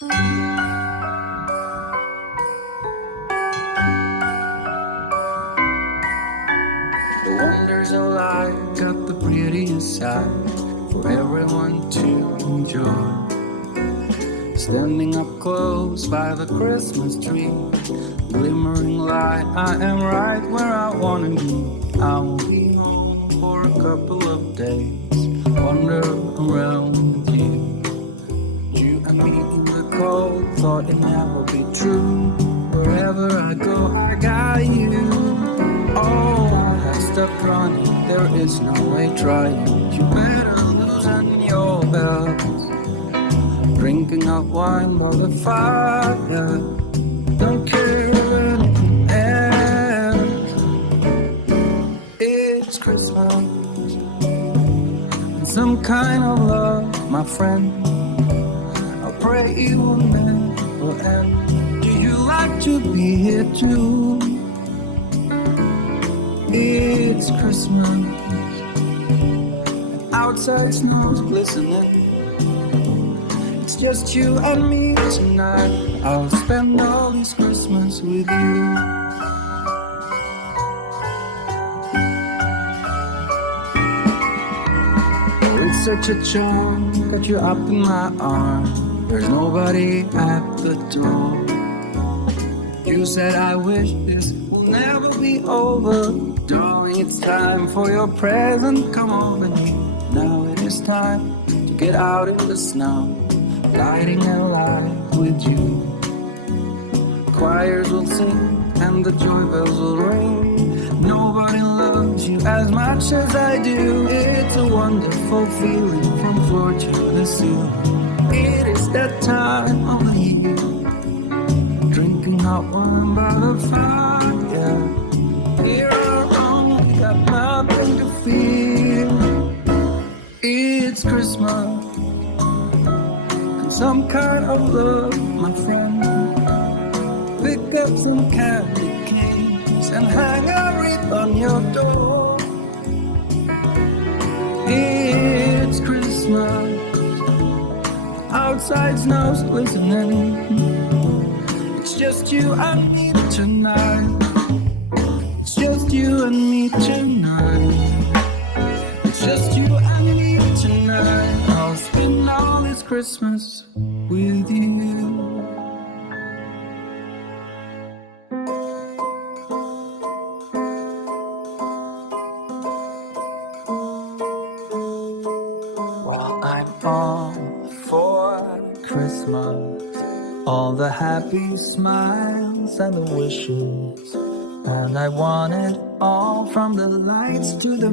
The wonders of life got the prettiest side for everyone to enjoy. Standing up close by the Christmas tree, glimmering light, I am right where I wanna be. I will be home for a couple of days, wander around with you. You and me in the cold, thought it never be true. Wherever I go, I got you. Oh, I stopped running, there is no way trying. You better loosen your belt. Drinking hot wine by the fire, don't care about anything else. It's Christmas, and some kind of love, my friend. I pray it will never end. Do you like to be here too? It's Christmas, and outside snow's glistening. It's just you and me tonight. I'll spend all this Christmas with you. It's such a charm that you're up in my arms. There's nobody at the door. You said I wish this will never be over. Darling, it's time for your present. Come on with me. Now it is time to get out in the snow, lighting a light with you. Choirs will sing and the joy bells will ring. Nobody loves you as much as I do. It's a wonderful feeling from floor to the ceiling. It is that time of the year, drinking hot wine by the fire. Here are only got nothing to fear. It's Christmas, some kind of love, my friend. Pick up some candy canes and hang a wreath on your door. It's Christmas, outside snow's glistening. It's just you and me tonight. It's just you and me tonight. It's just you and me tonight. I'll spend all this Christmas with you. Well, I'm all for Christmas, all the happy smiles and the wishes. And I want it all, from the lights to the